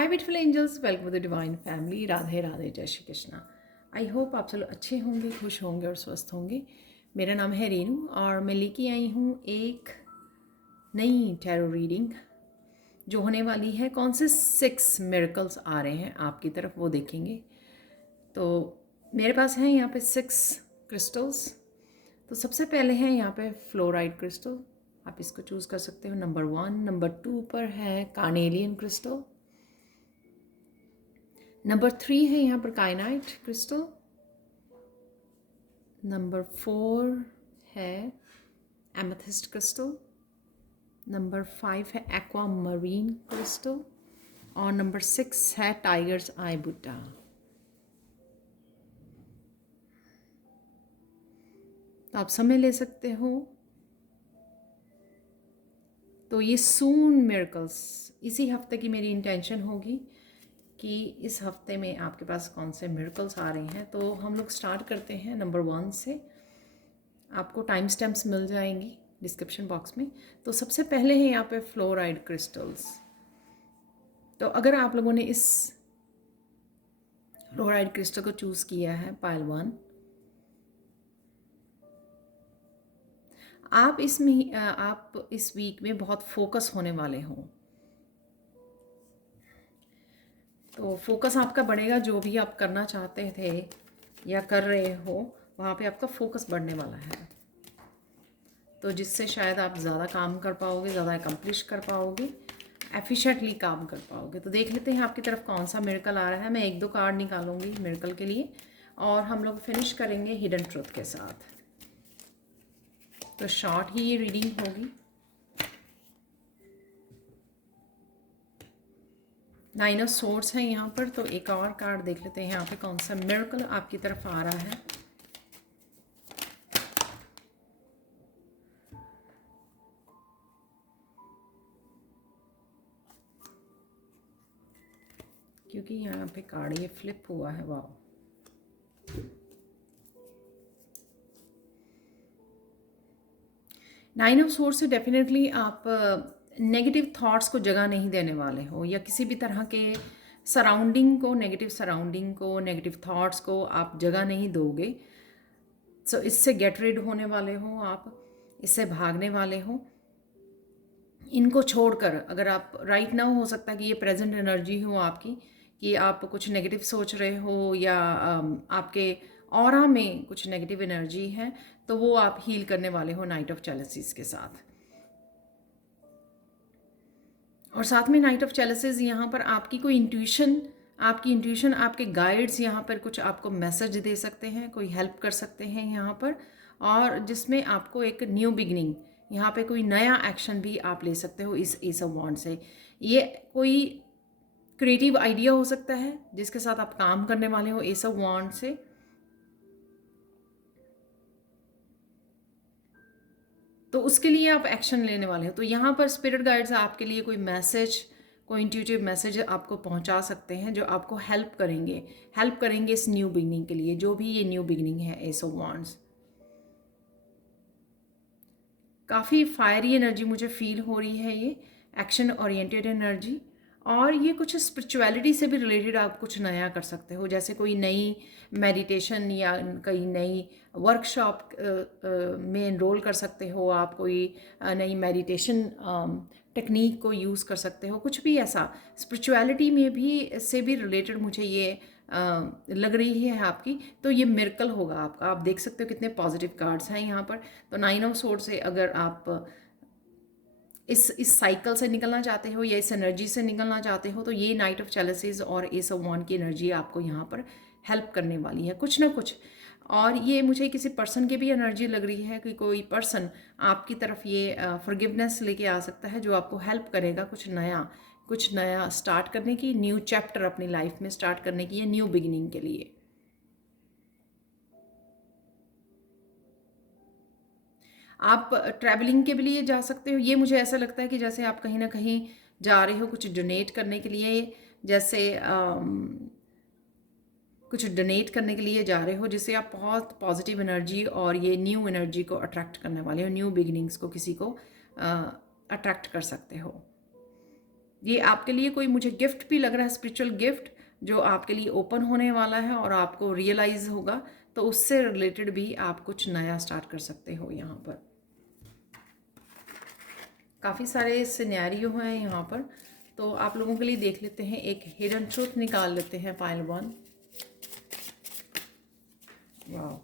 Hi beautiful angels, welcome to the divine family. Radhe Radhe, जय Shri Krishna. I hope आप सब अच्छे होंगे, खुश होंगे और स्वस्थ होंगे। मेरा नाम है रेनू और मैं लेके आई हूँ एक नई टैरो रीडिंग जो होने वाली है। कौन से 6 मिरेकल्स आ रहे हैं आपकी तरफ वो देखेंगे। तो मेरे पास हैं यहाँ पे 6 क्रिस्टल्स। तो सबसे पहले है यहाँ पे फ्लोराइड क्रिस्टल, आप इसको चूज़ कर सकते हो नंबर 1। नंबर 2 पर है कार्नेलियन क्रिस्टल। नंबर 3 है यहाँ पर काइनाइट क्रिस्टल। नंबर 4 है एमेथिस्ट क्रिस्टल। नंबर 5 है एक्वा मरीन क्रिस्टल। और नंबर 6 है टाइगर्स आई बुट्टा। तो आप समय ले सकते हो। तो ये सून मिरेकल्स इसी हफ्ते की मेरी इंटेंशन होगी कि इस हफ्ते में आपके पास कौन से मिरेकल्स आ रहे हैं। तो हम लोग स्टार्ट करते हैं नंबर 1 से। आपको टाइम स्टैम्प्स मिल जाएंगी डिस्क्रिप्शन बॉक्स में। तो सबसे पहले है यहाँ पे फ्लोराइड क्रिस्टल्स। तो अगर आप लोगों ने इस फ्लोराइड क्रिस्टल को चूज़ किया है पाइल 1, आप इस वीक में बहुत फोकस होने वाले हो। तो फोकस आपका बढ़ेगा, जो भी आप करना चाहते थे या कर रहे हो वहाँ पे आपका फोकस बढ़ने वाला है। तो जिससे शायद आप ज़्यादा काम कर पाओगे, ज़्यादा एकम्प्लिश कर पाओगे, एफिशिएंटली काम कर पाओगे। तो देख लेते हैं आपकी तरफ कौन सा मिरेकल आ रहा है। मैं 1-2 कार्ड निकालूंगी मिरेकल के लिए और हम लोग फिनिश करेंगे हिडन ट्रुथ के साथ। तो शॉर्ट ही ये रीडिंग होगी। 9 ऑफ सोर्ड्स है यहाँ पर। तो एक और कार्ड देख लेते हैं यहाँ पे कौन सा मिरेकल आपकी तरफ आ रहा है। क्योंकि यहाँ पे कार्ड ये फ्लिप हुआ है। वाह, नाइन ऑफ सोर्स से डेफिनेटली आप नेगेटिव थॉट्स को जगह नहीं देने वाले हो, या किसी भी तरह के सराउंडिंग को, नेगेटिव सराउंडिंग को, नेगेटिव थॉट्स को आप जगह नहीं दोगे। सो इससे गेट रिड होने वाले हो, आप इससे भागने वाले हो। इनको छोड़कर अगर आप राइट नाउ, हो सकता है कि ये प्रेजेंट एनर्जी हो आपकी कि आप कुछ नेगेटिव सोच रहे हो या आपके ऑरा में कुछ नेगेटिव एनर्जी है, तो वो आप हील करने वाले हो नाइट ऑफ चैलेसिस के साथ। और साथ में नाइट ऑफ चैलेसिस यहाँ पर आपकी कोई इंट्यूशन, आपके गाइड्स यहाँ पर कुछ आपको मैसेज दे सकते हैं, कोई हेल्प कर सकते हैं यहाँ पर। और जिसमें आपको एक न्यू बिगनिंग, यहाँ पे कोई नया एक्शन भी आप ले सकते हो इस एस ऑफ वॉन्ड से। ये कोई क्रिएटिव आइडिया हो सकता है जिसके साथ आप काम करने वाले हो एस ऑफ वॉन्ड से। तो उसके लिए आप एक्शन लेने वाले हो। तो यहाँ पर स्पिरिट गाइड्स आपके लिए कोई मैसेज, कोई इंट्यूटिव मैसेज आपको पहुँचा सकते हैं जो आपको हेल्प करेंगे इस न्यू बिगनिंग के लिए, जो भी ये न्यू बिगनिंग है एस ऑफ वॉन्ड्स। काफ़ी फायरी एनर्जी मुझे फील हो रही है, ये एक्शन ओरिएंटेड एनर्जी। और ये कुछ स्पिरिचुअलिटी से भी रिलेटेड आप कुछ नया कर सकते हो, जैसे कोई नई मेडिटेशन या कई नई वर्कशॉप में एनरोल कर सकते हो आप। कोई नई मेडिटेशन टेक्निक को यूज़ कर सकते हो, कुछ भी ऐसा स्पिरिचुअलिटी में भी से भी रिलेटेड मुझे ये लग रही है आपकी। तो ये मिरेकल होगा आपका। आप देख सकते हो कितने पॉजिटिव कार्ड्स हैं यहाँ पर। तो 9 ऑफ सोर्ड से अगर आप इस साइकिल से निकलना चाहते हो या इस एनर्जी से निकलना चाहते हो, तो ये नाइट ऑफ चैलेसिस और एस ऑफ वॉन्ड की एनर्जी आपको यहाँ पर हेल्प करने वाली है कुछ ना कुछ। और ये मुझे किसी पर्सन की भी एनर्जी लग रही है कि कोई पर्सन आपकी तरफ ये फॉरगिवनेस लेके आ सकता है, जो आपको हेल्प करेगा कुछ नया स्टार्ट करने की, न्यू चैप्टर अपनी लाइफ में स्टार्ट करने की, या न्यू बिगिनिंग के लिए। आप ट्रैवलिंग के लिए जा सकते हो। ये मुझे ऐसा लगता है कि जैसे आप कहीं ना कहीं जा रहे हो कुछ डोनेट करने के लिए, जैसे कुछ डोनेट करने के लिए जा रहे हो, जिससे आप बहुत पॉजिटिव एनर्जी और ये न्यू एनर्जी को अट्रैक्ट करने वाले हो, न्यू बिगिनिंग्स को, किसी को अट्रैक्ट कर सकते हो। ये आपके लिए कोई मुझे गिफ्ट भी लग रहा है, स्पिरिचुअल गिफ्ट जो आपके लिए ओपन होने वाला है और आपको रियलाइज़ होगा, तो उससे रिलेटेड भी आप कुछ नया स्टार्ट कर सकते हो। यहाँ पर काफ़ी सारे सिनेरियो हैं यहाँ पर, तो आप लोगों के लिए देख लेते हैं, एक हिडन ट्रूथ निकाल लेते हैं पाइल 1। वाह,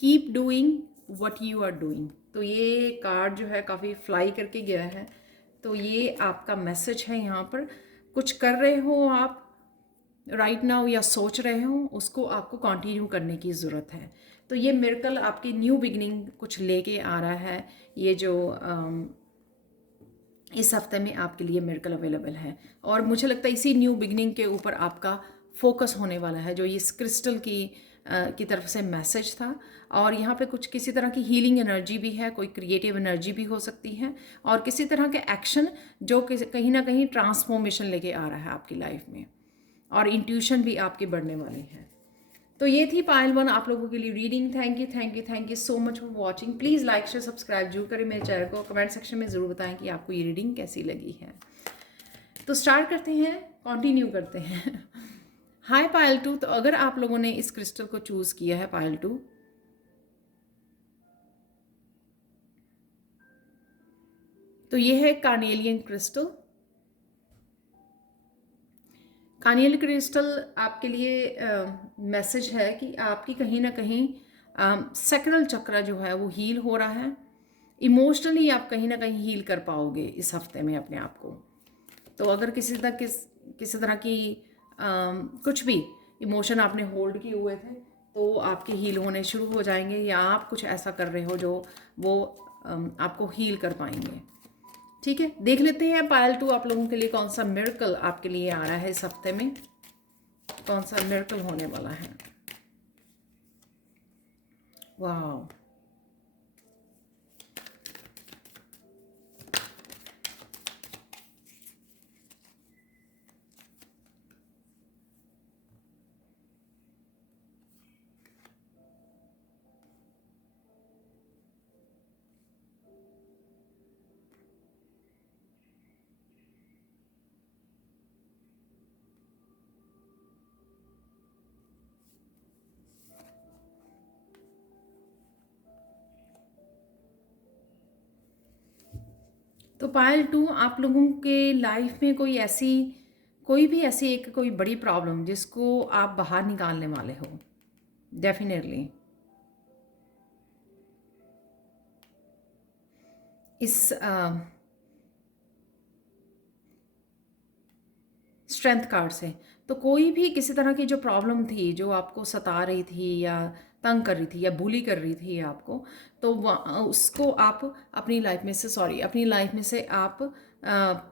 keep doing what you are doing. तो ये कार्ड जो है काफ़ी फ्लाई करके गया है, तो ये आपका मैसेज है। यहाँ पर कुछ कर रहे हो आप राइट नाउ या सोच रहे हो, उसको आपको कंटिन्यू करने की ज़रूरत है। तो ये मिरेकल आपकी न्यू बिगनिंग कुछ लेके आ रहा है। ये जो इस हफ्ते में आपके लिए मिरेकल अवेलेबल है, और मुझे लगता है इसी न्यू बिगनिंग के ऊपर आपका फोकस होने वाला है, जो इस क्रिस्टल की तरफ से मैसेज था। और यहाँ पे कुछ किसी तरह की हीलिंग एनर्जी भी है, कोई क्रिएटिव एनर्जी भी हो सकती है, और किसी तरह के एक्शन जो कहीं ना कहीं ट्रांसफॉर्मेशन लेके आ रहा है आपकी लाइफ में, और इंट्यूशन भी आपके बढ़ने वाले हैं। तो ये थी पायल 1 आप लोगों के लिए reading. Thank you so much for watching. Please like share subscribe जरूर करें मेरे चैनल को। कमेंट सेक्शन में ज़रूर बताएं कि आपको ये रीडिंग कैसी लगी है। तो स्टार्ट करते हैं, कंटिन्यू करते हैं। हाय पायल 2, तो अगर आप लोगों ने इस क्रिस्टल को चूज़ किया है पायल 2, तो ये है कार्नेलियन क्रिस्टल। कार्नियल क्रिस्टल आपके लिए मैसेज है कि आपकी कहीं ना कहीं सैक्रल चक्र जो है वो हील हो रहा है। इमोशनली आप कहीं ना कहीं हील कर पाओगे इस हफ्ते में अपने आप को। तो अगर किसी तरह की कुछ भी इमोशन आपने होल्ड किए हुए थे, तो आपके हील होने शुरू हो जाएंगे, या आप कुछ ऐसा कर रहे हो जो वो आपको हील कर पाएंगे। ठीक है, देख लेते हैं पायल 2 आप लोगों के लिए कौन सा मिरेकल आपके लिए आ रहा है इस हफ्ते में, कौन सा मिरेकल होने वाला है। वाह, तो पायल 2 आप लोगों के लाइफ में कोई भी ऐसी एक कोई बड़ी प्रॉब्लम जिसको आप बाहर निकालने वाले हो, डेफिनेटली इस स्ट्रेंथ कार्ड से। तो कोई भी किसी तरह की जो प्रॉब्लम थी जो आपको सता रही थी या तंग कर रही थी या बुली कर रही थी आपको, तो उसको आप अपनी लाइफ में से आप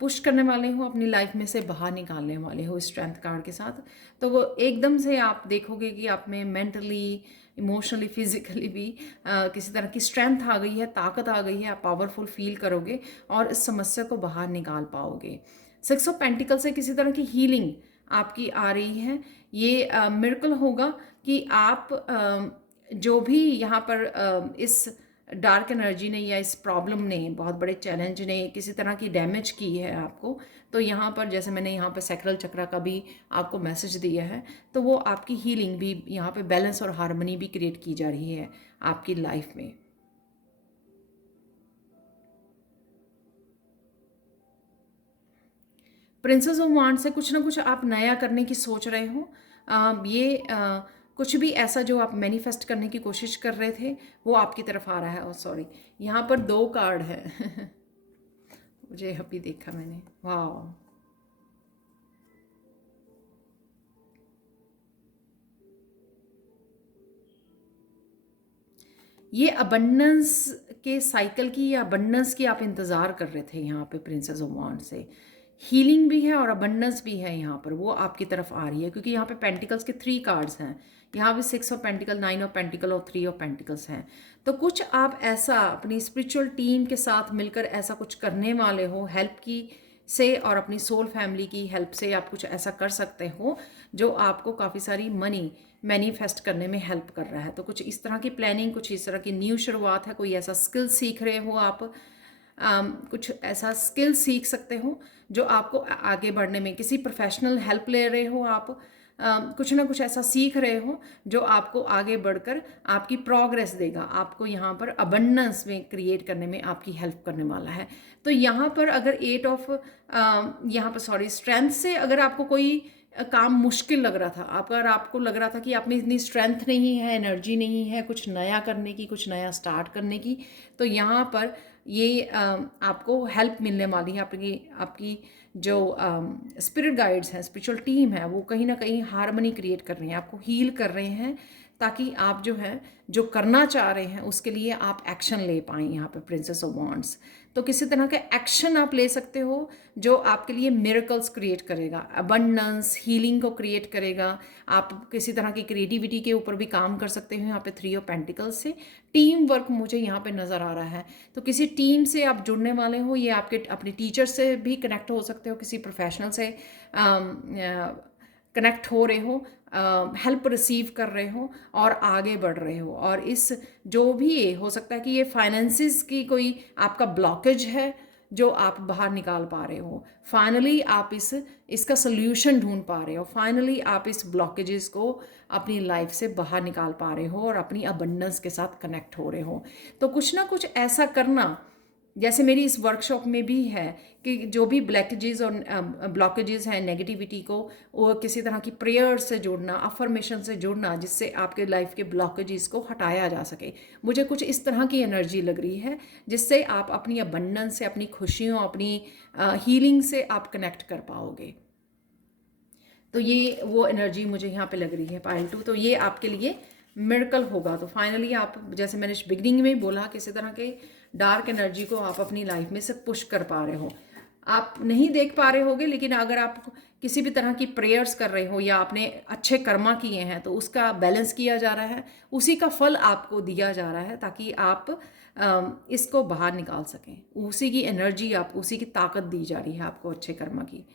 पुश करने वाले हो, अपनी लाइफ में से बाहर निकालने वाले हो इस स्ट्रेंथ कार्ड के साथ। तो वो एकदम से आप देखोगे कि आप में मेंटली, इमोशनली, फिजिकली भी किसी तरह की स्ट्रेंथ आ गई है, ताकत आ गई है, आप पावरफुल फील करोगे और इस समस्या को बाहर निकाल पाओगे। 6 ऑफ पेंटिकल से किसी तरह की हीलिंग आपकी आ रही है। ये मिरेकल होगा कि आप जो भी यहाँ पर इस डार्क एनर्जी ने या इस प्रॉब्लम ने, बहुत बड़े चैलेंज ने किसी तरह की डैमेज की है आपको, तो यहाँ पर जैसे मैंने यहाँ पर सैक्रल चक्र का भी आपको मैसेज दिया है, तो वो आपकी हीलिंग भी यहाँ पे बैलेंस और हार्मनी भी क्रिएट की जा रही है आपकी लाइफ में। प्रिंसेस ऑफ वांड से कुछ ना कुछ आप नया करने की सोच रहे हो। कुछ भी ऐसा जो आप मैनिफेस्ट करने की कोशिश कर रहे थे वो आपकी तरफ आ रहा है। और सॉरी, यहाँ पर 2 कार्ड है। मुझे अभी देखा मैंने, वाह, ये अबंडेंस के साइकिल की या अबंडेंस की आप इंतज़ार कर रहे थे। यहाँ पे प्रिंसेस ऑफ वांड से हीलिंग भी है और अबंडेंस भी है, यहाँ पर वो आपकी तरफ आ रही है, क्योंकि यहाँ पे पेंटिकल्स के 3 कार्ड्स हैं। यहाँ पे 6 ऑफ पेंटिकल, 9 ऑफ पेंटिकल और 3 ऑफ पेंटिकल्स हैं। तो कुछ आप ऐसा अपनी स्पिरिचुअल टीम के साथ मिलकर ऐसा कुछ करने वाले हो, हेल्प की से और अपनी सोल फैमिली की हेल्प से आप कुछ ऐसा कर सकते हो जो आपको काफ़ी सारी मनी मैनिफेस्ट करने में हेल्प कर रहा है। तो कुछ इस तरह की प्लानिंग, कुछ इस तरह की न्यू शुरुआत है, कोई ऐसा स्किल सीख रहे हो आप, कुछ ऐसा स्किल सीख सकते हो जो आपको आगे बढ़ने में, किसी प्रोफेशनल हेल्प ले रहे हो आप, कुछ ना कुछ ऐसा सीख रहे हो जो आपको आगे बढ़कर आपकी प्रोग्रेस देगा, आपको यहाँ पर अबंडेंस में क्रिएट करने में आपकी हेल्प करने वाला है। तो यहाँ पर अगर 8 ऑफ यहाँ पर सॉरी स्ट्रेंथ से अगर आपको कोई काम मुश्किल लग रहा था, अगर आपको लग रहा था कि आप में इतनी स्ट्रेंथ नहीं है, एनर्जी नहीं है कुछ नया करने की, कुछ नया स्टार्ट करने की, तो यहाँ पर ये आपको हेल्प मिलने वाली है। आपकी आपकी जो स्पिरिट गाइड्स हैं, स्पिरिचुअल टीम है, वो कहीं ना कहीं हार्मनी क्रिएट कर रहे हैं, आपको हील कर रहे हैं, ताकि आप जो है जो करना चाह रहे हैं उसके लिए आप एक्शन ले पाएँ। यहाँ पे प्रिंसेस ऑफ वांड्स, तो किसी तरह का एक्शन आप ले सकते हो जो आपके लिए मिरेकल्स क्रिएट करेगा, अबंडेंस हीलिंग को क्रिएट करेगा। आप किसी तरह की क्रिएटिविटी के ऊपर भी काम कर सकते हो। यहाँ पे 3 ऑफ पेंटिकल्स से टीम वर्क मुझे यहाँ पे नज़र आ रहा है, तो किसी टीम से आप जुड़ने वाले हो, ये आपके अपने टीचर से भी कनेक्ट हो सकते हो, किसी प्रोफेशनल से कनेक्ट हो रहे हो, हेल्प रिसीव कर रहे हो और आगे बढ़ रहे हो। और इस जो भी ये हो सकता है कि ये फाइनेंसिस की कोई आपका ब्लॉकेज है जो आप बाहर निकाल पा रहे हो, फाइनली आप इसका सोल्यूशन ढूंढ पा रहे हो, फाइनली आप इस ब्लॉकेजेस को अपनी लाइफ से बाहर निकाल पा रहे हो और अपनी अबंडेंस के साथ कनेक्ट हो रहे हो। तो कुछ ना कुछ ऐसा करना, जैसे मेरी इस वर्कशॉप में भी है कि जो भी ब्लॉकेजेस और ब्लॉकेजेस हैं नेगेटिविटी को, वो किसी तरह की प्रेयर से जोड़ना, अफर्मेशन से जोड़ना, जिससे आपके लाइफ के ब्लॉकेजेस को हटाया जा सके। मुझे कुछ इस तरह की एनर्जी लग रही है जिससे आप अपनी अबंडेंस से, अपनी खुशियों, अपनी हीलिंग से आप कनेक्ट कर पाओगे। तो ये वो एनर्जी मुझे यहाँ पे लग रही है पाइल 2। तो ये आपके लिए मिरेकल होगा। तो फाइनली आप, जैसे मैंने बिगनिंग में बोला, किसी तरह के डार्क एनर्जी को आप अपनी लाइफ में से पुश कर पा रहे हो। आप नहीं देख पा रहे होगे, लेकिन अगर आप किसी भी तरह की प्रेयर्स कर रहे हो या आपने अच्छे कर्मा किए हैं तो उसका बैलेंस किया जा रहा है, उसी का फल आपको दिया जा रहा है, ताकि आप इसको बाहर निकाल सकें। उसी की एनर्जी, आप उसी की ताकत दी जा रही है आपको अच्छे कर्मा की।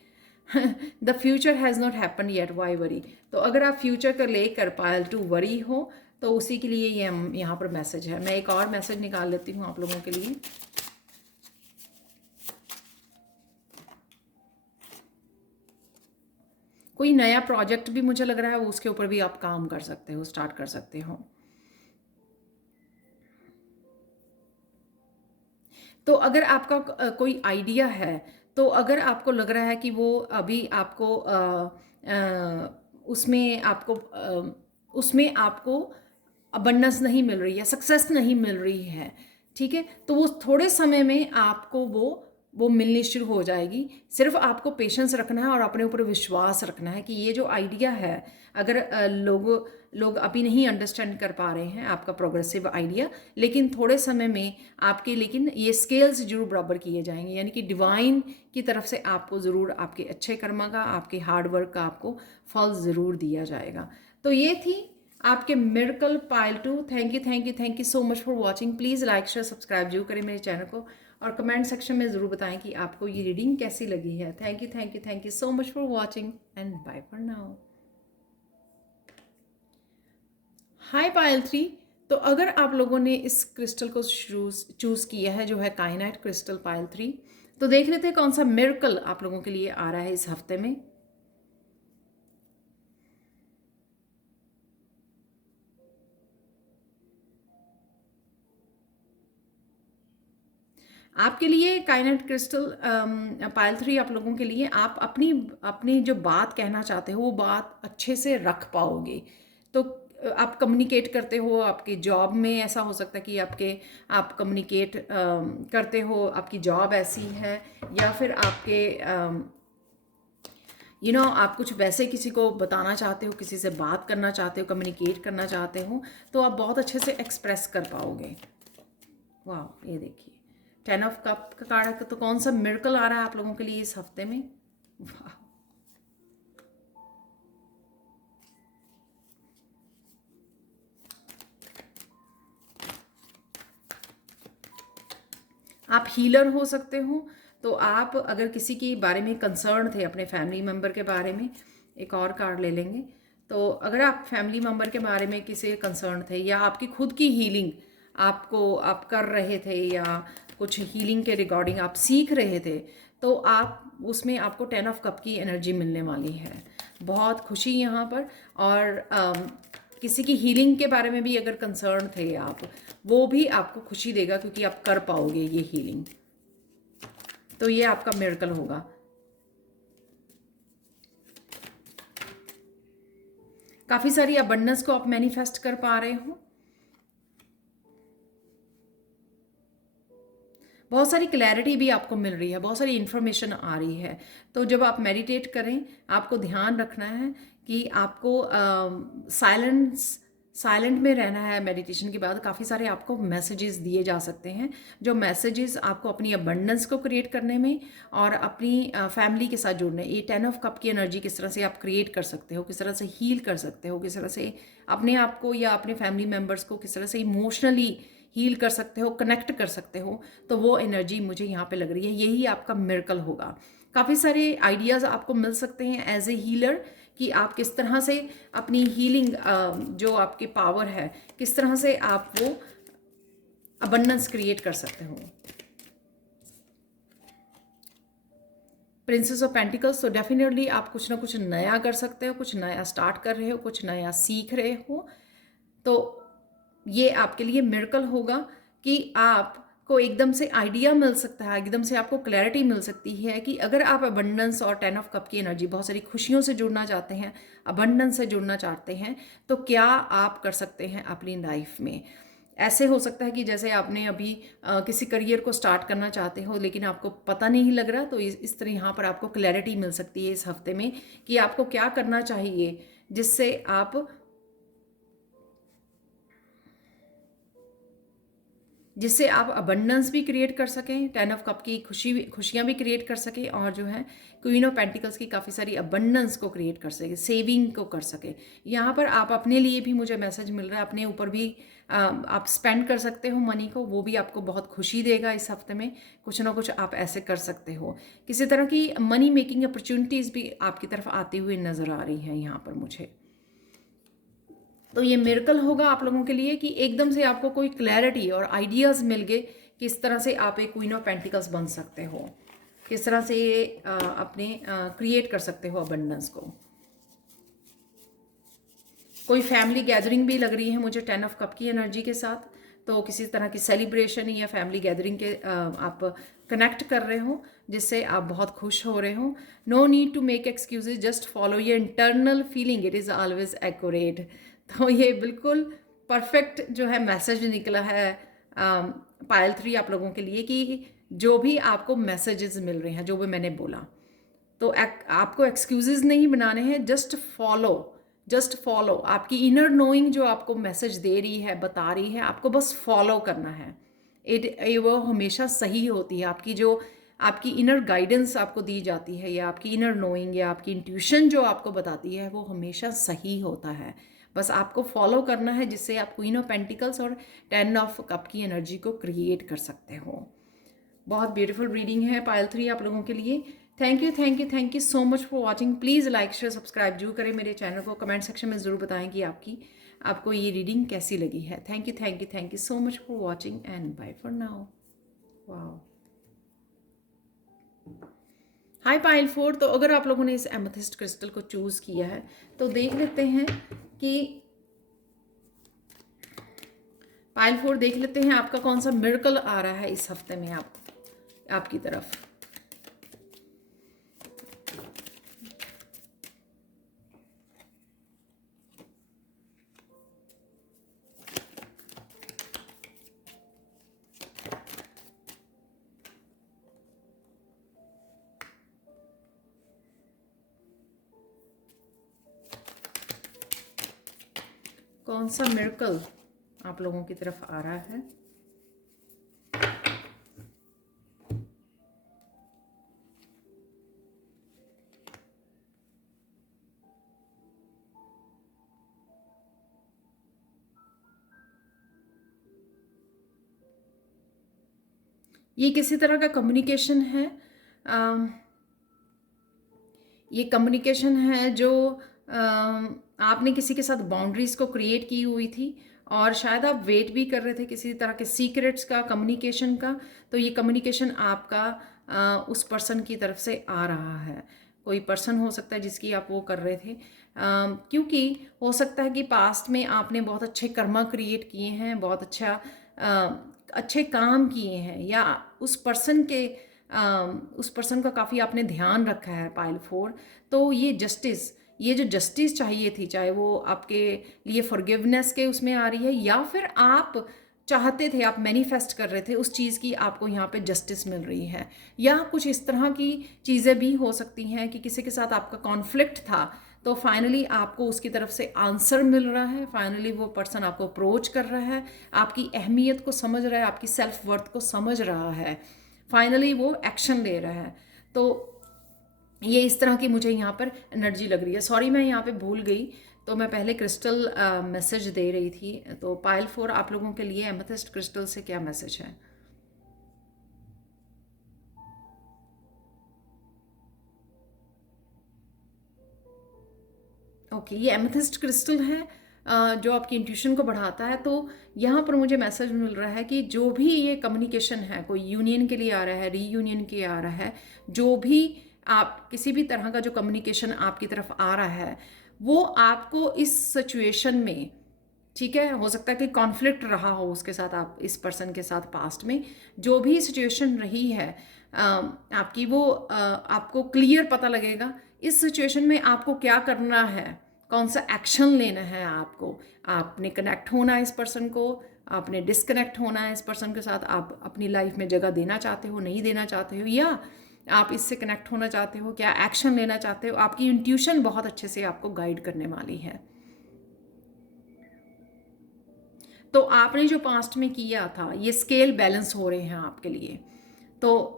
The future has not happen yet, why worry. तो अगर आप फ्यूचर को लेकर पायल टू वरी हो तो उसी के लिए ये यहाँ पर मैसेज है। मैं एक और मैसेज निकाल लेती हूँ आप लोगों के लिए। कोई नया प्रोजेक्ट भी मुझे लग रहा है, उसके ऊपर भी आप काम कर सकते हो, स्टार्ट कर सकते हो। तो अगर आपका कोई आइडिया है, तो अगर आपको लग रहा है कि वो अभी आपको उसमें आपको अबंडेंस नहीं मिल रही है, सक्सेस नहीं मिल रही है, ठीक है, तो वो थोड़े समय में आपको वो मिलनी शुरू हो जाएगी। सिर्फ आपको पेशेंस रखना है और अपने ऊपर विश्वास रखना है कि ये जो आइडिया है, अगर लोग अभी नहीं अंडरस्टैंड कर पा रहे हैं आपका प्रोग्रेसिव आइडिया, लेकिन थोड़े समय में आपके, लेकिन ये स्केल्स जरूर बराबर किए जाएंगे, यानी कि डिवाइन की तरफ से आपको ज़रूर आपके अच्छे कर्मा का, आपके हार्डवर्क का आपको फल ज़रूर दिया जाएगा। तो ये थी आपके miracle pile 2। Thank you so much for watching. Please like share subscribe जरूर करें मेरे चैनल को, और कमेंट सेक्शन में ज़रूर बताएं कि आपको ये रीडिंग कैसी लगी है। Thank you so much for watching and bye for now. Hi Payal 3। तो अगर आप लोगों ने इस क्रिस्टल को चूज़ किया है जो है काइनाइट क्रिस्टल पायल 3, तो देख लेते हैं कौन सा मिरेकल आप लोगों के लिए आ रहा है इस हफ्ते में। आपके लिए काइनेट क्रिस्टल पायल 3 आप लोगों के लिए, आप अपनी अपनी जो बात कहना चाहते हो वो बात अच्छे से रख पाओगे। तो आप कम्युनिकेट करते हो, आपकी जॉब में ऐसा हो सकता है कि आप कम्युनिकेट करते हो, आपकी जॉब ऐसी है, या फिर आपके आप कुछ वैसे किसी को बताना चाहते हो, किसी से बात करना चाहते हो, कम्युनिकेट करना चाहते हो, तो आप बहुत अच्छे से एक्सप्रेस कर पाओगे। वाह, ये देखिए 10 ऑफ कप का कार्ड है। तो कौन सा मिरेकल आ रहा है आप लोगों के लिए इस हफ्ते में? वाह, आप हीलर हो सकते हो, तो आप अगर किसी के बारे में कंसर्न थे, अपने फैमिली मेम्बर के बारे में, एक और कार्ड ले लेंगे। तो अगर आप फैमिली मेम्बर के बारे में किसी कंसर्न थे, या आपकी खुद की हीलिंग आप कर रहे थे, या कुछ हीलिंग के रिगार्डिंग आप सीख रहे थे, तो आप उसमें आपको 10 ऑफ कप की एनर्जी मिलने वाली है। बहुत खुशी यहाँ पर। और किसी की हीलिंग के बारे में भी अगर कंसर्न थे आप, वो भी आपको खुशी देगा, क्योंकि आप कर पाओगे ये हीलिंग। तो ये आपका मिरेकल होगा। काफ़ी सारी अबंडेंस को आप मैनिफेस्ट कर पा रहे हो। बहुत सारी क्लैरिटी भी आपको मिल रही है, बहुत सारी इन्फॉर्मेशन आ रही है। तो जब आप मेडिटेट करें, आपको ध्यान रखना है कि आपको साइलेंट में रहना है। मेडिटेशन के बाद काफ़ी सारे आपको मैसेजेस दिए जा सकते हैं, जो मैसेजेस आपको अपनी अबंडेंस को क्रिएट करने में और अपनी फैमिली के साथ जुड़ने, ये 10 ऑफ कप की एनर्जी किस तरह से आप क्रिएट कर सकते हो, किस तरह से हील कर सकते हो, किस तरह से अपने आप को या अपने फैमिली मेम्बर्स को किस तरह से इमोशनली हील कर सकते हो, कनेक्ट कर सकते हो। तो वो एनर्जी मुझे यहाँ पे लग रही है, यही आपका मिरेकल होगा। काफ़ी सारे आइडियाज़ आपको मिल सकते हैं एज ए हीलर, कि आप किस तरह से अपनी हीलिंग, जो आपकी पावर है, किस तरह से आप वो अबंडेंस क्रिएट कर सकते हो। प्रिंसेस ऑफ पेंटिकल्स, तो डेफिनेटली आप कुछ ना कुछ नया कर सकते हो, कुछ नया स्टार्ट कर रहे हो, कुछ नया सीख रहे हो। तो ये आपके लिए मिरेकल होगा कि आपको एकदम से आइडिया मिल सकता है, एकदम से आपको क्लैरिटी मिल सकती है कि अगर आप अबंडेंस और 10 ऑफ कप की एनर्जी, बहुत सारी खुशियों से जुड़ना चाहते हैं, अबंडेंस से जुड़ना चाहते हैं, तो क्या आप कर सकते हैं अपनी लाइफ में। ऐसे हो सकता है कि जैसे आपने अभी किसी करियर को स्टार्ट करना चाहते हो, लेकिन आपको पता नहीं लग रहा, तो इस तरह यहाँ पर आपको क्लैरिटी मिल सकती है इस हफ्ते में कि आपको क्या करना चाहिए, जिससे आप अबंडेंस भी क्रिएट कर सकें, 10 ऑफ कप की खुशियाँ भी क्रिएट कर सकें, और जो है क्वीन ऑफ पेंटिकल्स की काफ़ी सारी अबंडेंस को क्रिएट कर सके, सेविंग को कर सके। यहाँ पर आप अपने लिए भी, मुझे मैसेज मिल रहा है, अपने ऊपर भी आप स्पेंड कर सकते हो मनी को, वो भी आपको बहुत खुशी देगा। इस हफ्ते में कुछ ना कुछ आप ऐसे कर सकते हो। किसी तरह की मनी मेकिंग अपॉर्चुनिटीज़ भी आपकी तरफ आती हुई नज़र आ रही हैं यहाँ पर मुझे। तो ये मिरेकल होगा आप लोगों के लिए कि एकदम से आपको कोई क्लैरिटी और आइडियाज़ मिल गए, किस तरह से आप एक क्वीन ऑफ पेंटिकल्स बन सकते हो, किस तरह से ये अपने क्रिएट कर सकते हो अबंडेंस को। कोई फैमिली गैदरिंग भी लग रही है मुझे 10 ऑफ कप की एनर्जी के साथ। तो किसी तरह की सेलिब्रेशन या फैमिली गैदरिंग के आप कनेक्ट कर रहे हो, जिससे आप बहुत खुश हो रहे हो। No need to make excuses, just follow your internal feeling, it is always accurate. तो ये बिल्कुल परफेक्ट जो है मैसेज निकला है पायल 3 आप लोगों के लिए, कि जो भी आपको मैसेजेस मिल रहे हैं, जो भी मैंने बोला, तो आपको एक्सक्यूजेज नहीं बनाने हैं, जस्ट फॉलो। आपकी इनर नोइंग जो आपको मैसेज दे रही है, बता रही है, आपको बस फॉलो करना है। वो हमेशा सही होती है। आपकी इनर गाइडेंस आपको दी जाती है, या आपकी इनर नोइंग या आपकी इंट्यूशन जो आपको बताती है, वो हमेशा सही होता है। बस आपको फॉलो करना है, जिससे आप क्वीन ऑफ पेंटिकल्स और 10 ऑफ कप की एनर्जी को क्रिएट कर सकते हो। बहुत ब्यूटीफुल रीडिंग है पायल 3 आप लोगों के लिए। Thank you so much for watching. Please like share subscribe जरूर करें मेरे चैनल को। कमेंट सेक्शन में ज़रूर बताएं कि आपको ये रीडिंग कैसी लगी है। Thank you so much for watching and bye for now. Wow. Hi Payal 4, तो अगर आप लोगों ने इस एमेथिस्ट क्रिस्टल को चूज़ किया है, तो देख लेते हैं कि पायल 4 देख लेते हैं आपका कौन सा मिरेकल आ रहा है इस हफ्ते में आपकी तरफ। कौन सा मिरेकल आप लोगों की तरफ आ रहा है। ये किसी तरह का कम्युनिकेशन है, ये कम्युनिकेशन है जो आपने किसी के साथ बाउंड्रीज़ को क्रिएट की हुई थी और शायद आप वेट भी कर रहे थे किसी तरह के सीक्रेट्स का, कम्युनिकेशन का। तो ये कम्युनिकेशन आपका उस पर्सन की तरफ से आ रहा है। कोई पर्सन हो सकता है जिसकी आप वो कर रहे थे, क्योंकि हो सकता है कि पास्ट में आपने बहुत अच्छे कर्मा क्रिएट किए हैं, बहुत अच्छे काम किए हैं, या उस पर्सन के उस पर्सन का काफ़ी आपने ध्यान रखा है पाइल 4। तो ये जो जस्टिस चाहिए थी, चाहे वो आपके लिए फॉरगिवनेस के उसमें आ रही है या फिर आप चाहते थे, आप मैनिफेस्ट कर रहे थे उस चीज़ की, आपको यहाँ पे जस्टिस मिल रही है। या कुछ इस तरह की चीज़ें भी हो सकती हैं कि किसी के साथ आपका कॉन्फ्लिक्ट था, तो फाइनली आपको उसकी तरफ से आंसर मिल रहा है। फाइनली वो पर्सन आपको अप्रोच कर रहा है, आपकी अहमियत को समझ रहा है, आपकी सेल्फ वर्थ को समझ रहा है, फाइनली वो एक्शन ले रहा है। तो ये इस तरह की मुझे यहाँ पर एनर्जी लग रही है। सॉरी, मैं यहाँ पे भूल गई, तो मैं पहले क्रिस्टल मैसेज दे रही थी। तो पाइल 4 आप लोगों के लिए एमेथिस्ट क्रिस्टल से क्या मैसेज है? ओके, ये एमेथिस्ट क्रिस्टल है जो आपकी इंट्यूशन को बढ़ाता है। तो यहाँ पर मुझे मैसेज मिल रहा है कि जो भी ये कम्युनिकेशन है, कोई यूनियन के लिए आ रहा है, रीयूनियन के लिए आ रहा है, जो भी आप किसी भी तरह का जो कम्युनिकेशन आपकी तरफ आ रहा है, वो आपको इस सिचुएशन में, ठीक है, हो सकता है कि कॉन्फ्लिक्ट रहा हो उसके साथ, आप इस पर्सन के साथ पास्ट में जो भी सिचुएशन रही है आपकी, वो आपको क्लियर पता लगेगा इस सिचुएशन में आपको क्या करना है, कौन सा एक्शन लेना है आपको। आपने कनेक्ट होना है इस पर्सन को, आपने डिस्कनेक्ट होना है इस पर्सन के साथ, आप अपनी लाइफ में जगह देना चाहते हो, नहीं देना चाहते हो, या आप इससे कनेक्ट होना चाहते हो, क्या एक्शन लेना चाहते हो। आपकी इंट्यूशन बहुत अच्छे से आपको गाइड करने वाली है। तो आपने जो पास्ट में किया था, ये स्केल बैलेंस हो रहे हैं आपके लिए। तो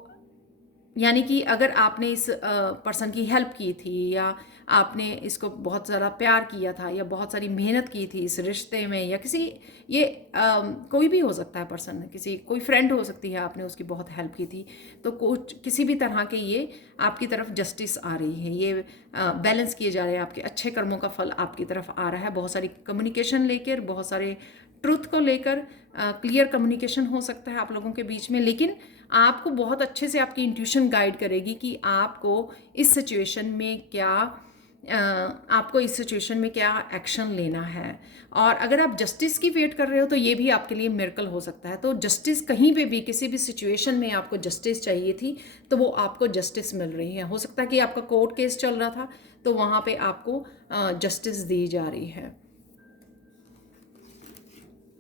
यानी कि अगर आपने इस पर्सन की हेल्प की थी, या आपने इसको बहुत ज़्यादा प्यार किया था, या बहुत सारी मेहनत की थी इस रिश्ते में, या किसी ये कोई भी हो सकता है पर्सन, कोई फ्रेंड हो सकती है, आपने उसकी बहुत हेल्प की थी, तो कुछ किसी भी तरह के ये आपकी तरफ जस्टिस आ रही है, ये बैलेंस किए जा रहे हैं, आपके अच्छे कर्मों का फल आपकी तरफ आ रहा है। बहुत सारी कम्युनिकेशन लेकर, बहुत सारे ट्रुथ को लेकर क्लियर कम्युनिकेशन हो सकता है आप लोगों के बीच में, लेकिन आपको बहुत अच्छे से आपकी इंट्यूशन गाइड करेगी कि आपको इस सिचुएशन में क्या एक्शन लेना है। और अगर आप जस्टिस की वेट कर रहे हो तो ये भी आपके लिए मिरेकल हो सकता है। तो जस्टिस कहीं पे भी, किसी भी सिचुएशन में आपको जस्टिस चाहिए थी, तो वो आपको जस्टिस मिल रही है। हो सकता है कि आपका कोर्ट केस चल रहा था, तो वहाँ पे आपको जस्टिस दी जा रही है,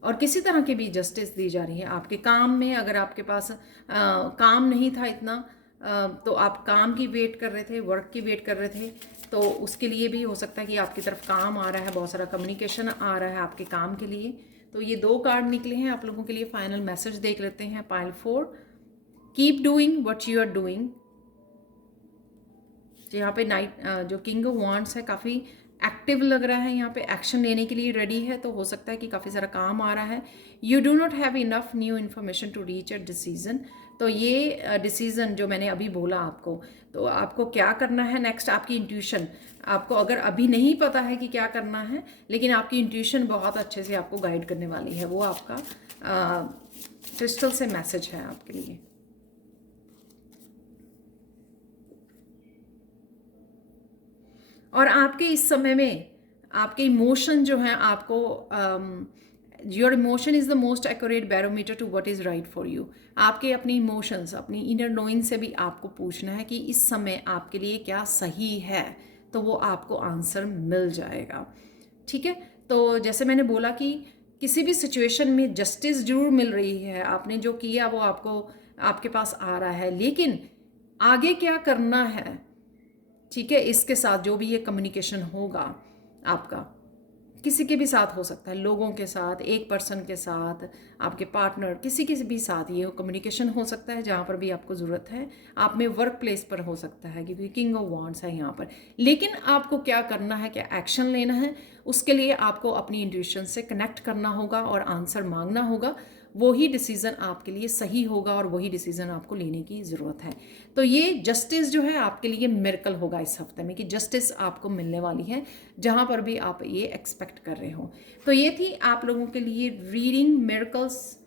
और किसी तरह की भी जस्टिस दी जा रही है आपके काम में। अगर आपके पास काम नहीं था इतना, तो आप काम की वेट कर रहे थे, वर्क की वेट कर रहे थे, तो उसके लिए भी हो सकता है कि आपकी तरफ काम आ रहा है, बहुत सारा कम्युनिकेशन आ रहा है आपके काम के लिए। तो ये 2 कार्ड निकले हैं आप लोगों के लिए। फाइनल मैसेज देख लेते हैं pile 4। Keep doing what you are doing. यहाँ पे नाइट जो किंग ऑफ वांड्स है, काफ़ी एक्टिव लग रहा है, यहाँ पे एक्शन लेने के लिए रेडी है। तो हो सकता है कि काफ़ी सारा काम आ रहा है। You do not have enough new information to reach a decision. तो ये डिसीजन जो मैंने अभी बोला आपको, तो आपको क्या करना है नेक्स्ट, आपकी इंट्यूशन आपको, अगर अभी नहीं पता है कि क्या करना है, लेकिन आपकी इंट्यूशन बहुत अच्छे से आपको गाइड करने वाली है। वो आपका क्रिस्टल से मैसेज है आपके लिए। और आपके इस समय में आपके इमोशन जो हैं, आपको your emotion is the most accurate barometer to what is right for you. आपके अपने इमोशंस, अपनी इनर नोइंग से भी आपको पूछना है कि इस समय आपके लिए क्या सही है, तो वो आपको आंसर मिल जाएगा। ठीक है, तो जैसे मैंने बोला कि किसी भी सिचुएशन में जस्टिस जरूर मिल रही है, आपने जो किया वो आपके पास आ रहा है, लेकिन आगे क्या करना है, ठीक है, इसके साथ जो भी ये कम्युनिकेशन होगा आपका, किसी के भी साथ हो सकता है, लोगों के साथ, एक पर्सन के साथ, आपके पार्टनर, किसी के भी साथ ये कम्युनिकेशन हो सकता है जहाँ पर भी आपको ज़रूरत है। आप में वर्क प्लेस पर हो सकता है, क्योंकि किंग ऑफ वांड्स है यहाँ पर। लेकिन आपको क्या करना है, क्या एक्शन लेना है, उसके लिए आपको अपनी इंट्यूशन से कनेक्ट करना होगा और आंसर मांगना होगा। वही डिसीज़न आपके लिए सही होगा और वही डिसीज़न आपको लेने की ज़रूरत है। तो ये जस्टिस जो है आपके लिए मिरेकल होगा इस हफ्ते में, कि जस्टिस आपको मिलने वाली है जहाँ पर भी आप ये एक्सपेक्ट कर रहे हो। तो ये थी आप लोगों के लिए रीडिंग मिरेकल्स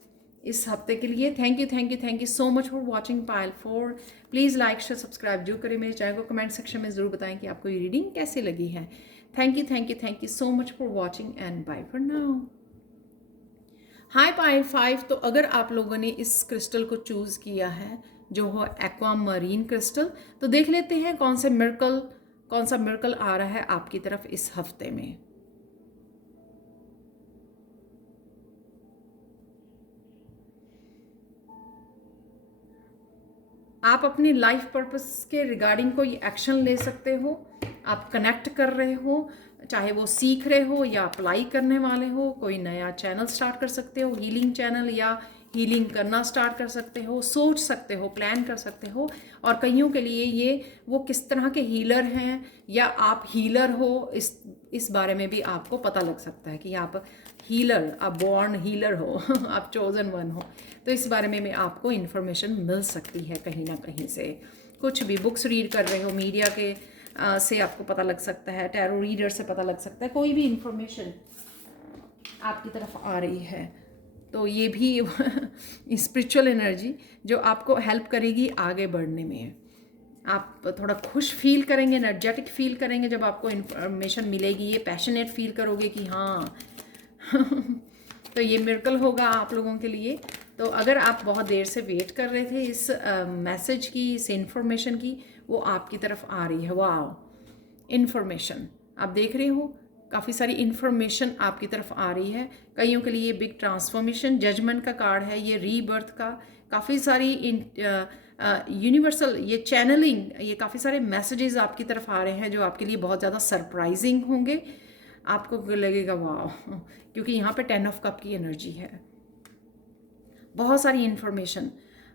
इस हफ्ते के लिए। Thank you so much for watching Payal 4। Please like share subscribe जो करें मेरे चैनल को। कमेंट सेक्शन में ज़रूर बताएं कि आपको ये रीडिंग कैसी लगी है। Thank you so much for watching and bye for now. Hi Payal 5। तो अगर आप लोगों ने इस क्रिस्टल को चूज़ किया है जो हो एक्वा मरीन क्रिस्टल, तो देख लेते हैं कौन सा मिरेकल आ रहा है आपकी तरफ इस हफ्ते में। आप अपनी लाइफ पर्पस के रिगार्डिंग कोई एक्शन ले सकते हो। आप कनेक्ट कर रहे हो, चाहे वो सीख रहे हो या अप्लाई करने वाले हो। कोई नया चैनल स्टार्ट कर सकते हो, हीलिंग चैनल, या हीलिंग करना स्टार्ट कर सकते हो, सोच सकते हो, प्लान कर सकते हो। और कईयों के लिए ये वो किस तरह के हीलर हैं या आप हीलर हो, इस बारे में भी आपको पता लग सकता है कि आप बॉर्न हीलर हो आप चोजन वन हो। तो इस बारे में आपको इन्फॉर्मेशन मिल सकती है कहीं ना कहीं से। कुछ भी बुक्स रीड कर रहे हो, मीडिया के से आपको पता लग सकता है, टैरो रीडर से पता लग सकता है, कोई भी इंफॉर्मेशन आपकी तरफ आ रही है। तो ये भी स्पिरिचुअल एनर्जी जो आपको हेल्प करेगी आगे बढ़ने में। आप थोड़ा खुश फील करेंगे, एनर्जेटिक फील करेंगे जब आपको इन्फॉर्मेशन मिलेगी। ये पैशनेट फील करोगे कि हाँ तो ये मिरेकल होगा आप लोगों के लिए। तो अगर आप बहुत देर से वेट कर रहे थे इस मैसेज की, इस इन्फॉर्मेशन की, वो आपकी तरफ आ रही है। वाह, इन्फॉर्मेशन आप देख रहे हो, काफ़ी सारी इन्फॉर्मेशन आपकी तरफ आ रही है। कईयों के लिए बिग ट्रांसफॉर्मेशन, जजमेंट का कार्ड है ये, रीबर्थ का। काफ़ी सारी यूनिवर्सल ये चैनलिंग, ये काफ़ी सारे मैसेजेस आपकी तरफ आ रहे हैं जो आपके लिए बहुत ज़्यादा सरप्राइजिंग होंगे। आपको लगेगा वाह, क्योंकि यहाँ पे 10 ऑफ कप की एनर्जी है। बहुत सारी इन्फॉर्मेशन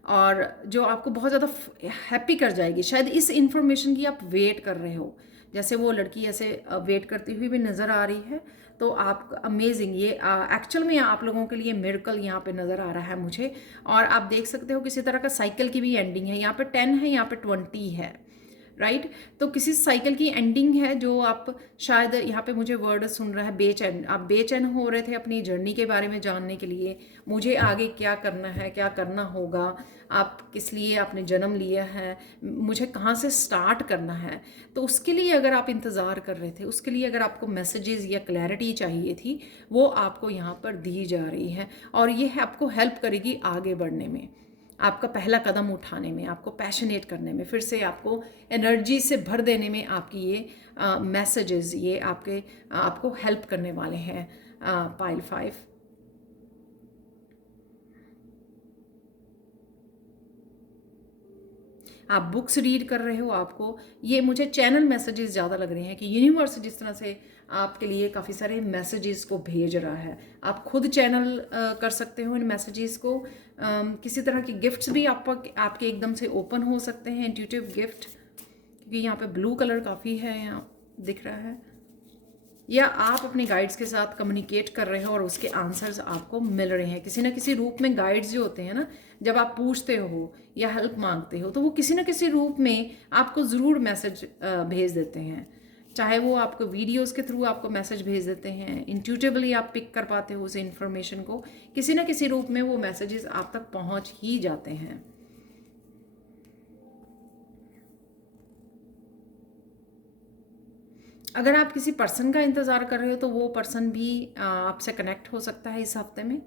और जो आपको बहुत ज़्यादा हैप्पी कर जाएगी। शायद इस इन्फॉर्मेशन की आप वेट कर रहे हो, जैसे वो लड़की ऐसे वेट करती हुई भी नज़र आ रही है। तो आप अमेजिंग, ये एक्चुअल में आप लोगों के लिए मिरेकल यहाँ पे नज़र आ रहा है मुझे। और आप देख सकते हो किसी तरह का साइकिल की भी एंडिंग है। यहाँ पे 10 है, यहाँ पे 20 है, राइट। तो किसी साइकिल की एंडिंग है जो आप शायद यहाँ पे मुझे वर्ड सुन रहा है बेचैन। आप बेचैन हो रहे थे अपनी जर्नी के बारे में जानने के लिए, मुझे आगे क्या करना है, क्या करना होगा, आप किस लिए आपने जन्म लिया है, मुझे कहाँ से स्टार्ट करना है। तो उसके लिए अगर आप इंतज़ार कर रहे थे, उसके लिए अगर आपको मैसेजेस या क्लैरिटी चाहिए थी, वो आपको यहाँ पर दी जा रही है। और ये आपको हेल्प करेगी आगे बढ़ने में, आपका पहला कदम उठाने में, आपको पैशनेट करने में, फिर से आपको एनर्जी से भर देने में आपकी ये मैसेजेस ये आपको हेल्प करने वाले हैं। पाइल 5, आप बुक्स रीड कर रहे हो, आपको ये मुझे चैनल मैसेजेस ज़्यादा लग रहे हैं कि यूनिवर्स जिस तरह से आपके लिए काफ़ी सारे मैसेजेस को भेज रहा है। आप खुद चैनल कर सकते हो इन मैसेजेस को। किसी तरह के गिफ्ट्स भी आपके एकदम से ओपन हो सकते हैं, इंट्यूटिव गिफ्ट, क्योंकि यहाँ पे ब्लू कलर काफ़ी है, यहाँ दिख रहा है। या आप अपने गाइड्स के साथ कम्युनिकेट कर रहे हो और उसके आंसर्स आपको मिल रहे हैं किसी ना किसी रूप में। गाइड्स जो होते हैं ना, जब आप पूछते हो या हेल्प मांगते हो, तो वो किसी ना किसी रूप में आपको ज़रूर मैसेज भेज देते हैं। चाहे वो आपको वीडियोस के थ्रू आपको मैसेज भेज देते हैं, इंट्यूटिवली आप पिक कर पाते हो उस इन्फॉर्मेशन को, किसी ना किसी रूप में वो मैसेजेस आप तक पहुंच ही जाते हैं। अगर आप किसी पर्सन का इंतज़ार कर रहे हो तो वो पर्सन भी आपसे कनेक्ट हो सकता है इस हफ्ते में।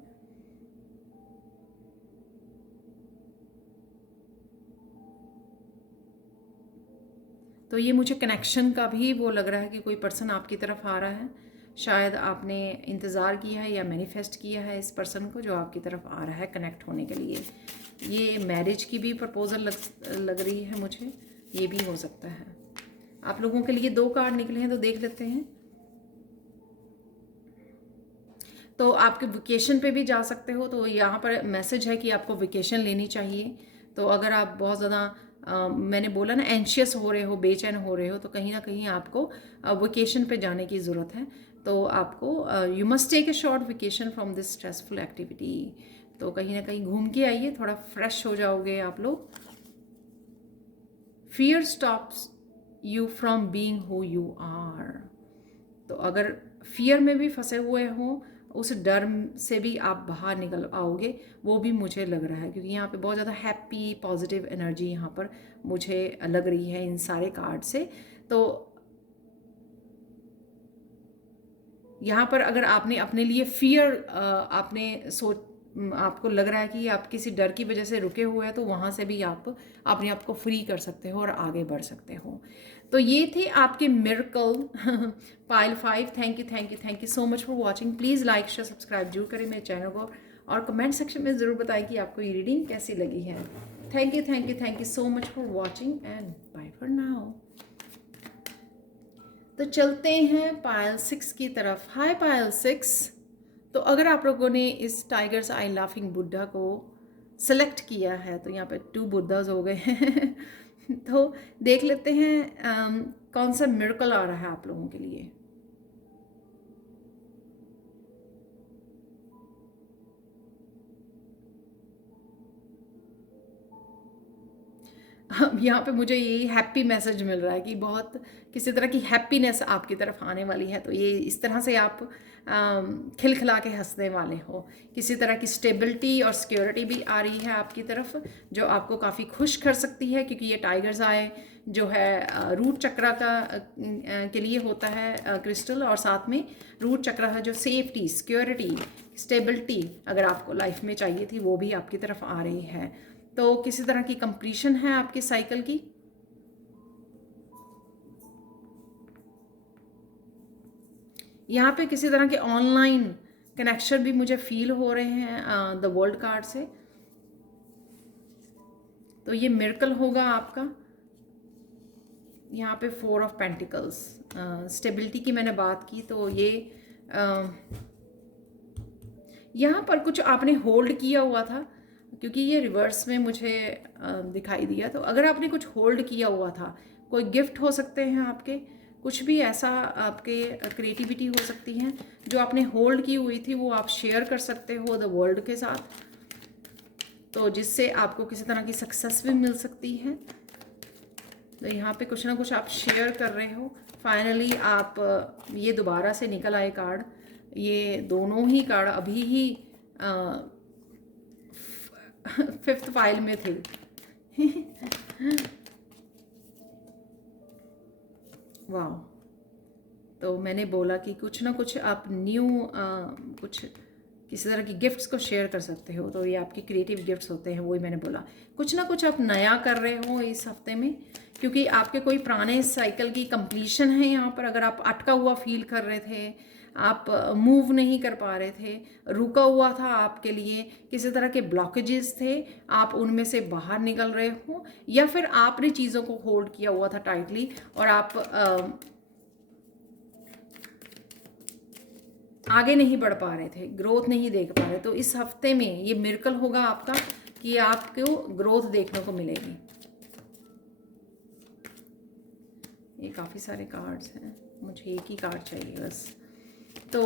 तो ये मुझे कनेक्शन का भी वो लग रहा है कि कोई पर्सन आपकी तरफ आ रहा है। शायद आपने इंतज़ार किया है या मैनिफेस्ट किया है इस पर्सन को जो आपकी तरफ आ रहा है कनेक्ट होने के लिए। ये मैरिज की भी प्रपोजल लग रही है मुझे, ये भी हो सकता है। आप लोगों के लिए 2 कार्ड निकले हैं, तो देख लेते हैं। तो आपके वेकेशन पे भी जा सकते हो, तो यहाँ पर मैसेज है कि आपको वेकेशन लेनी चाहिए। तो अगर आप बहुत ज़्यादा मैंने बोला ना एंशियस हो रहे हो, बेचैन हो रहे हो, तो कहीं ना कहीं आपको वेकेशन पे जाने की ज़रूरत है। तो आपको you must take a short vacation from this stressful activity. तो कहीं ना कहीं घूम के आइए, थोड़ा फ्रेश हो जाओगे आप लोग। Fear stops you from being who you are. तो अगर फियर में भी फंसे हुए हो, उस डर से भी आप बाहर निकल आओगे, वो भी मुझे लग रहा है, क्योंकि यहाँ पे बहुत ज़्यादा हैप्पी पॉजिटिव एनर्जी यहाँ पर मुझे लग रही है इन सारे कार्ड से। तो यहाँ पर अगर आपने अपने लिए फियर आपने आपको लग रहा है कि आप किसी डर की वजह से रुके हुए हैं, तो वहाँ से भी आप अपने आप को फ्री कर सकते हो और आगे बढ़ सकते हो। तो ये थे आपके miracle pile 5। Thank you so much for watching. Please like share subscribe जरूर करें मेरे चैनल को, और कमेंट सेक्शन में ज़रूर बताएं कि आपको ये रीडिंग कैसी लगी है। Thank you so much for watching and bye for now. तो चलते हैं पायल 6 की तरफ। हाय पायल 6। तो अगर आप लोगों ने इस टाइगर्स आई लाफिंग बुद्धा को सेलेक्ट किया है, तो यहाँ पे 2 बुद्धाज हो गए हैं तो देख लेते हैं कौन सा मिरेकल आ रहा है आप लोगों के लिए। यहाँ पे मुझे यही हैप्पी मैसेज मिल रहा है कि बहुत किसी तरह की हैप्पीनेस आपकी तरफ आने वाली है। तो ये इस तरह से आप खिलखिला के हंसने वाले हो। किसी तरह की स्टेबिलिटी और सिक्योरिटी भी आ रही है आपकी तरफ, जो आपको काफ़ी खुश कर सकती है, क्योंकि ये टाइगर्स आए जो है रूट चक्र का के लिए होता है क्रिस्टल, और साथ में रूट चक्र है जो सेफ्टी, सिक्योरिटी, स्टेबिलिटी अगर आपको लाइफ में चाहिए थी, वो भी आपकी तरफ आ रही है। तो किसी तरह की कंप्लीशन है आपकी साइकिल की। यहाँ पे किसी तरह के ऑनलाइन कनेक्शन भी मुझे फील हो रहे हैं द वर्ल्ड कार्ड से। तो ये मिरेकल होगा आपका। यहाँ पे 4 ऑफ पेंटिकल्स, स्टेबिलिटी की मैंने बात की, तो ये यहाँ पर कुछ आपने होल्ड किया हुआ था, क्योंकि ये रिवर्स में मुझे दिखाई दिया। तो अगर आपने कुछ होल्ड किया हुआ था, कोई गिफ्ट हो सकते हैं आपके, कुछ भी ऐसा आपके क्रिएटिविटी हो सकती है जो आपने होल्ड की हुई थी, वो आप शेयर कर सकते हो द वर्ल्ड के साथ, तो जिससे आपको किसी तरह की सक्सेस भी मिल सकती है। तो यहाँ पे कुछ ना कुछ आप शेयर कर रहे हो। फाइनली आप ये दोबारा से निकल आए कार्ड। ये दोनों ही कार्ड अभी ही 5th फाइल में थे वाह। तो मैंने बोला कि कुछ ना कुछ आप न्यू कुछ किसी तरह की गिफ्ट्स को शेयर कर सकते हो, तो ये आपकी क्रिएटिव गिफ्ट्स होते हैं, वही मैंने बोला। कुछ ना कुछ आप नया कर रहे हो इस हफ्ते में, क्योंकि आपके कोई पुराने साइकिल की कंप्लीशन है यहाँ पर। अगर आप अटका हुआ फील कर रहे थे, आप मूव नहीं कर पा रहे थे, रुका हुआ था आपके लिए, किसी तरह के ब्लॉकेजेस थे, आप उनमें से बाहर निकल रहे हो, या फिर आपने चीज़ों को होल्ड किया हुआ था टाइटली और आप आगे नहीं बढ़ पा रहे थे, ग्रोथ नहीं देख पा रहे। तो इस हफ्ते में ये मिरेकल होगा आपका कि आपको ग्रोथ देखने को मिलेगी। ये काफ़ी सारे कार्ड्स हैं, मुझे एक ही कार्ड चाहिए बस। तो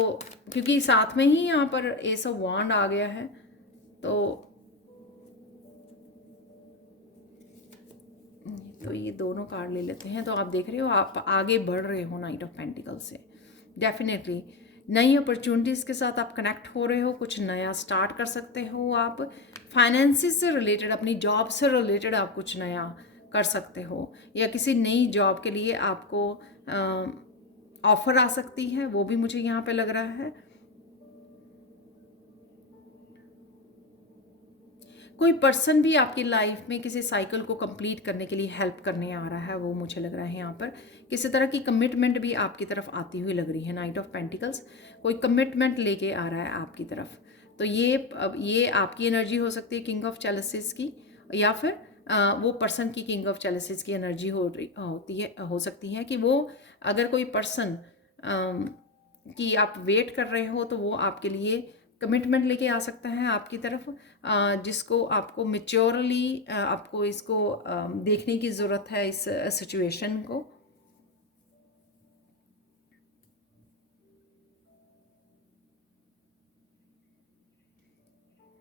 क्योंकि साथ में ही यहाँ पर एस ऑफ वांड आ गया है, तो ये दोनों कार्ड ले लेते हैं। तो आप देख रहे हो आप आगे बढ़ रहे हो नाइट ऑफ पेंटिकल से। डेफिनेटली नई अपॉर्चुनिटीज़ के साथ आप कनेक्ट हो रहे हो, कुछ नया स्टार्ट कर सकते हो। आप फाइनेंसिस से रिलेटेड, अपनी जॉब से रिलेटेड आप कुछ नया कर सकते हो, या किसी नई जॉब के लिए आपको ऑफर आ सकती है, वो भी मुझे यहाँ पे लग रहा है। कोई पर्सन भी आपकी लाइफ में किसी साइकिल को कंप्लीट करने के लिए हेल्प करने आ रहा है, वो मुझे लग रहा है यहाँ पर। किसी तरह की कमिटमेंट भी आपकी तरफ आती हुई लग रही है। नाइट ऑफ पेंटिकल्स कोई कमिटमेंट लेके आ रहा है आपकी तरफ। तो ये आपकी एनर्जी हो सकती है किंग ऑफ चैलेसिस की, या फिर वो पर्सन की किंग ऑफ चैलेसिस की एनर्जी हो सकती है कि वो अगर कोई पर्सन कि आप वेट कर रहे हो, तो वो आपके लिए कमिटमेंट लेके आ सकता है आपकी तरफ, जिसको आपको मेच्योरली आपको इसको देखने की ज़रूरत है इस सिचुएशन को।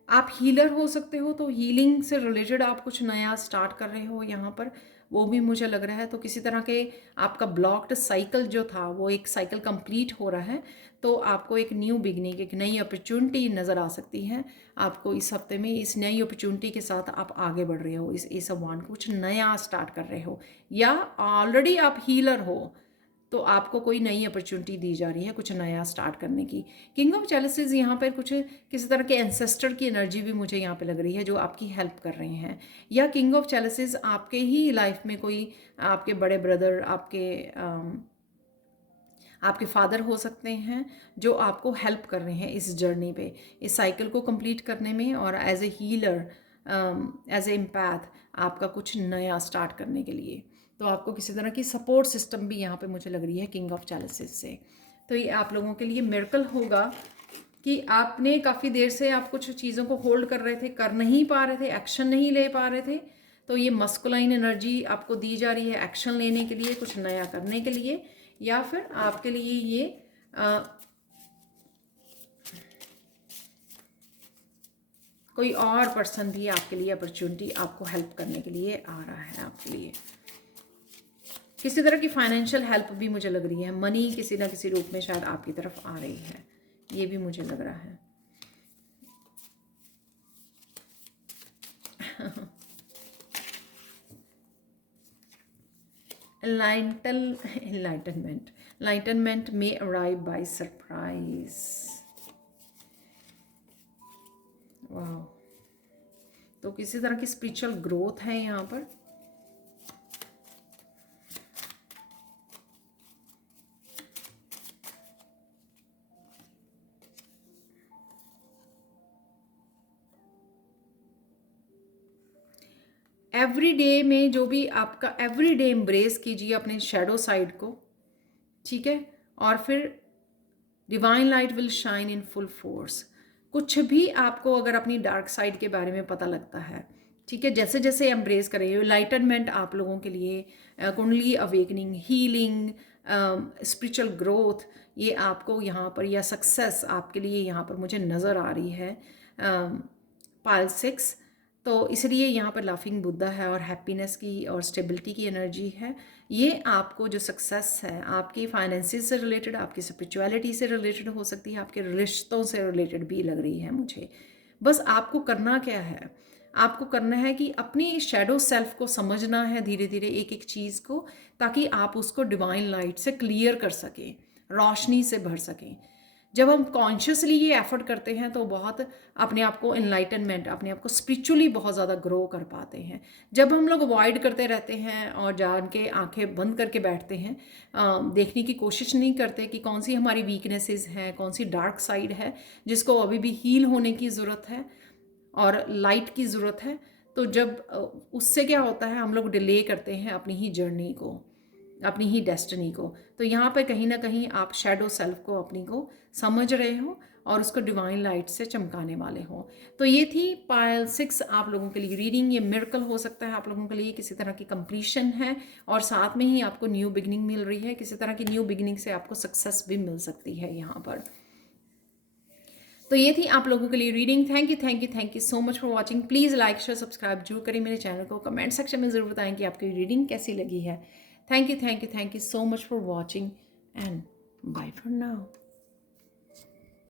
आप हीलर हो सकते हो, तो हीलिंग से रिलेटेड आप कुछ नया स्टार्ट कर रहे हो यहाँ पर, वो भी मुझे लग रहा है। तो किसी तरह के आपका ब्लॉक्ड साइकिल जो था वो एक साइकिल कंप्लीट हो रहा है, तो आपको एक न्यू बिगनिंग, एक नई अपॉर्चुनिटी नज़र आ सकती है आपको इस हफ्ते में। इस नई अपॉर्चुनिटी के साथ आप आगे बढ़ रहे हो, इस एस ऑफ वांड कुछ नया स्टार्ट कर रहे हो, या ऑलरेडी आप हीलर हो तो आपको कोई नई अपॉर्चुनिटी दी जा रही है कुछ नया स्टार्ट करने की। किंग ऑफ चैलिसेस यहाँ पर कुछ किसी तरह के एंसेस्टर की एनर्जी भी मुझे यहाँ पे लग रही है जो आपकी हेल्प कर रहे हैं, या किंग ऑफ चैलिसेस आपके ही लाइफ में कोई आपके बड़े ब्रदर, आपके फादर हो सकते हैं जो आपको हेल्प कर रहे हैं इस जर्नी पे, इस साइकिल को कंप्लीट करने में, और as a healer, as a empath आपका कुछ नया स्टार्ट करने के लिए। तो आपको किसी तरह की सपोर्ट सिस्टम भी यहाँ पे मुझे लग रही है किंग ऑफ चैलिसेस से। तो ये आप लोगों के लिए मिरेकल होगा कि आपने काफ़ी देर से आप कुछ चीज़ों को होल्ड कर रहे थे, कर नहीं पा रहे थे, एक्शन नहीं ले पा रहे थे, तो ये मस्कुलाइन एनर्जी आपको दी जा रही है एक्शन लेने के लिए, कुछ नया करने के लिए, या फिर आपके लिए ये कोई और पर्सन भी आपके लिए अपॉर्चुनिटी आपको हेल्प करने के लिए आ रहा है आपके लिए। किसी तरह की फाइनेंशियल हेल्प भी मुझे लग रही है, मनी किसी ना किसी रूप में शायद आपकी तरफ आ रही है, ये भी मुझे लग रहा है। Enlightenment may arrive by surprise. वाह, तो किसी तरह की स्पिरिचुअल ग्रोथ है यहाँ पर। एवरी डे में जो भी आपका एवरी डे एम्ब्रेस कीजिए अपने शैडो साइड को, ठीक है, और फिर divine light will shine in full force. कुछ भी आपको अगर अपनी डार्क साइड के बारे में पता लगता है, ठीक है, जैसे जैसे एम्ब्रेस करेंगे, लाइटनमेंट आप लोगों के लिए, कुंडली अवेकनिंग, हीलिंग, स्पिरिचुअल ग्रोथ, ये आपको यहाँ पर, या सक्सेस आपके लिए यहाँ पर मुझे नज़र आ रही है पाइल 6। तो इसलिए यहाँ पर लाफिंग बुद्धा है और हैप्पीनेस की और स्टेबिलिटी की एनर्जी है। ये आपको जो सक्सेस है आपकी फाइनेंसिस से रिलेटेड, आपकी स्पिरिचुअलिटी से रिलेटेड हो सकती है, आपके रिश्तों से रिलेटेड भी लग रही है मुझे। बस आपको करना क्या है, आपको करना है कि अपनी शैडो सेल्फ को समझना है धीरे धीरे एक एक चीज़ को, ताकि आप उसको डिवाइन लाइट से क्लियर कर सकें, रोशनी से भर सकें। जब हम कॉन्शियसली ये एफर्ट करते हैं तो बहुत अपने आप को एनलाइटनमेंट, अपने आप को स्पिरिचुअली बहुत ज़्यादा ग्रो कर पाते हैं। जब हम लोग अवॉइड करते रहते हैं और जान के आंखें बंद करके बैठते हैं, देखने की कोशिश नहीं करते कि कौन सी हमारी वीकनेसेस हैं, कौन सी डार्क साइड है जिसको अभी भी हील होने की ज़रूरत है और लाइट की ज़रूरत है, तो जब उससे क्या होता है, हम लोग डिले करते हैं अपनी ही जर्नी को, अपनी ही डेस्टिनी को। तो यहाँ पे कहीं ना कहीं आप शैडो सेल्फ को अपनी को समझ रहे हो और उसको डिवाइन लाइट से चमकाने वाले हो। तो ये थी पायल 6 आप लोगों के लिए रीडिंग। ये मिरेकल हो सकता है आप लोगों के लिए, किसी तरह की कंप्लीशन है और साथ में ही आपको न्यू बिगनिंग मिल रही है। किसी तरह की न्यू बिगनिंग से आपको सक्सेस भी मिल सकती है यहाँ पर। तो ये थी आप लोगों के लिए reading. Thank you so much for watching. Please like share subscribe जरूर करें मेरे चैनल को। कमेंट सेक्शन में ज़रूर बताएं कि आपकी रीडिंग कैसी लगी है। Thank you so much for watching and bye for now.